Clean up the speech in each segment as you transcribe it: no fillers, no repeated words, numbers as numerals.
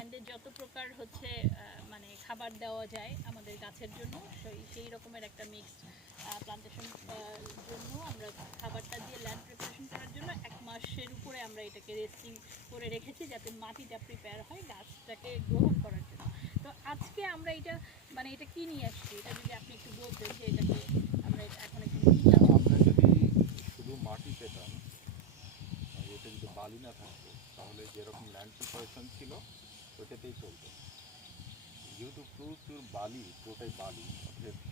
ল্যান্ডে যত প্রকার হচ্ছে মানে খাবার দেওয়া যায় আমাদের গাছের জন্য সেই রকমের একটা মিক্স প্লান্টেশন জন্য আমরা খাবারটা দিয়ে ল্যান্ড প্রিপারেশন করার জন্য 1 মাসের উপরে আমরা এটাকে রেস্টিং করে রেখেছি যাতে মাটিটা প্রিপেয়ার হয় গাছটাকে গ্রহণ করার জন্য। তো আজকে আমরা এটা মানে এটা কি নিয়ে আসছি, এটা যদি আপনি একটু বলতেন যে এটাকে আমরা এখন একটু আমরা যদি শুধু মাটি পেতাম, এটা যদি বালি না থাকতো তাহলে যেরকম ল্যান্ড প্রিপারেশন ছিল ওইটাতেই চলতো। যেহেতু প্রচুর বালি, পুরোটাই বালি,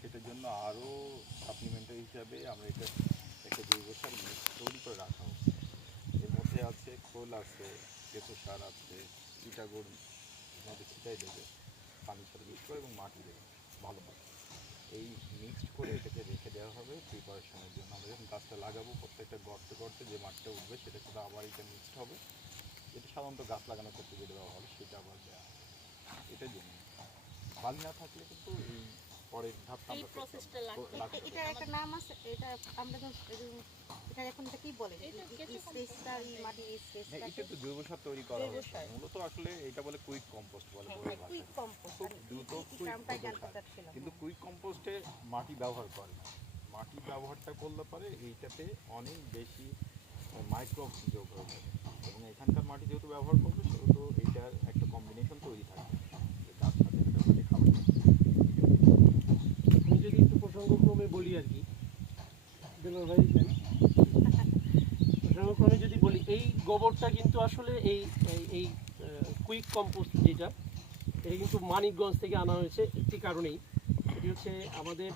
সেটার জন্য আরও সাপ্লিমেন্টারি হিসাবে আমরা এটা একটা জৈব সার মিক্স তৈরি করে রাখা হচ্ছে। এর মধ্যে আছে খোল আছে, কেঁচো সার আছে, চিটাগুড় মধ্যে ছিটাই দেবে, পানির সাথে মিক্স করে এবং মাটি দেবে ভালোভাবে। এই মিক্সড করে এটাকে রেখে দেওয়া হবে প্রিপারেশনের জন্য। আমরা যখন গাছটা লাগাবো প্রত্যেকটা গর্তে গর্তে যে মাটিটা উঠবে সেটা সাথে আবার এটা মিক্সড হবে। এটা সাধারণত গাছ লাগানোর ক্ষেত্রে যেটা দেওয়া হবে সেটা আবার দেওয়া হবে। এটার জন্য বালি না থাকলে কিন্তু এই পরের ধাপটা এই আমরা প্রসেসটা লাগবে। এটা একটা নাম আছে, এটা আমরা এটা এখন এটা কি বলে স্পেসটা মাটি স্পেসটা এটা তো জৈব সার তৈরি করা হচ্ছে মূলত। আসলে এটা বলে কুইক কম্পোস্ট বলে কুইক কম্পোস্ট, খুব দ্রুত কিন্তু কুইক কম্পোস্টে মাটি ব্যবহার করে না। মাটি ব্যবহারটা করলে পরে এইটাতে অনেক বেশি মাইক্রো যোগ হয়ে যাবে এবং এখানকার মাটি যেহেতু ব্যবহার করবে সেহেতু এইটার একটা কম্বিনেশন তৈরি থাকবে গাছ সাথে একটা মাটি খাবার। আমি যদি একটু প্রসঙ্গক্রমে বলি আর কি, দেলোয়ার ভাই প্রসঙ্গক্রমে যদি বলি, এই গোবরটা কিন্তু আসলে এই এই কুইক কম্পোস্ট যেটা, এটা কিন্তু মানিকগঞ্জ থেকে আনা হয়েছে একটি কারণেই। এটি হচ্ছে আমাদের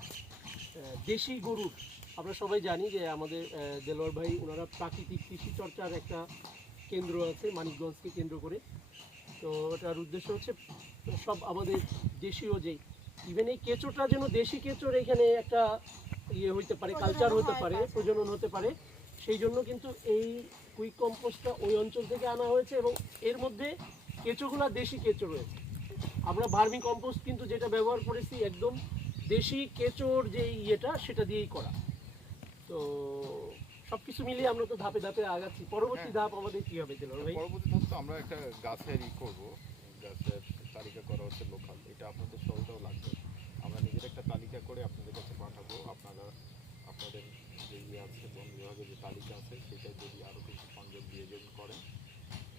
দেশি গরুর, আমরা সবাই জানি যে আমাদের দেলোয়ার ভাই ওনারা প্রাকৃতিক কৃষি চর্চার একটা কেন্দ্র আছে মানিকগঞ্জকে কেন্দ্র করে। তো এটার উদ্দেশ্য হচ্ছে সব আমাদের দেশীয় যেই ইভেন এই কেঁচোটা যেন দেশি কেঁচোর এখানে একটা ইয়ে হইতে পারে, কালচার হতে পারে, প্রজনন হতে পারে, সেই জন্য কিন্তু এই কুইক কম্পোস্টটা ওই অঞ্চল থেকে আনা হয়েছে এবং এর মধ্যে কেঁচোগুলো দেশি কেঁচো রয়েছে। আমরা ভার্মি কম্পোস্ট কিন্তু যেটা ব্যবহার করেছি একদম দেশি কেঁচোর যে ইয়েটা সেটা দিয়েই করা। তো সব কিছু মিলিয়ে আমরা তো ধাপে ধাপে আগাচ্ছি। পরবর্তী ধাপ আমাদের কী হবে দেলোয়ার ভাই? পরবর্তী ধাপ তো আমরা একটা গাছের করবো, গাছের তালিকা করা হচ্ছে লোকাল। এটা আপনাদের সহজটাও লাগবে। আমরা নিজের একটা তালিকা করে আপনাদের কাছে পাঠাবো। আপনারা আপনাদের যে আছে বন বিভাগের যে তালিকা আছে সেটা যদি আরও কিছু সংযোগ দিয়ে যদি করেন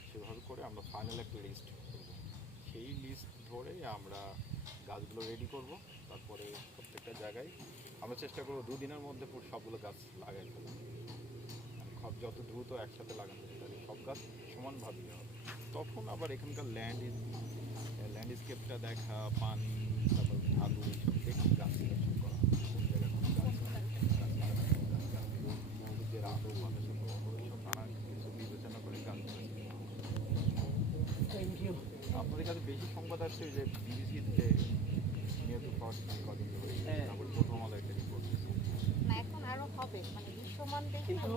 সেভাবে করে আমরা ফাইনাল একটা লিস্ট করব। সেই লিস্ট ধরে আমরা গাছগুলো রেডি করব। তারপরে প্রত্যেকটা জায়গায় আমরা চেষ্টা করবো 2 দিনের মধ্যে পুরো সবগুলো গাছ লাগাই ফেলবো। যত দ্রুত একসাথে লাগানো যেতে পারে সব গাছ সমানভাবে হবে। তখন আবার এখানকার ল্যান্ডস্কেপটা দেখা, পানি, তারপর ঢালু এইসব দেখে গাছ সিলেকশন করা, কোন জায়গায় কোন গাছ মৌলিকের আলো বাতাসের এইসব নানান কিছু বিবেচনা করে গাছ। Thank you. আপনাদের কাছে বেশি সংবাদ আসছে যে বিবিসি থেকে নিহত ফরেস্ট কদিন ধরে তারপর প্রথম আলো একটা রিপোর্ট না, এখন আরো হবে, মানে বিশ্বমান দেখে কিন্তু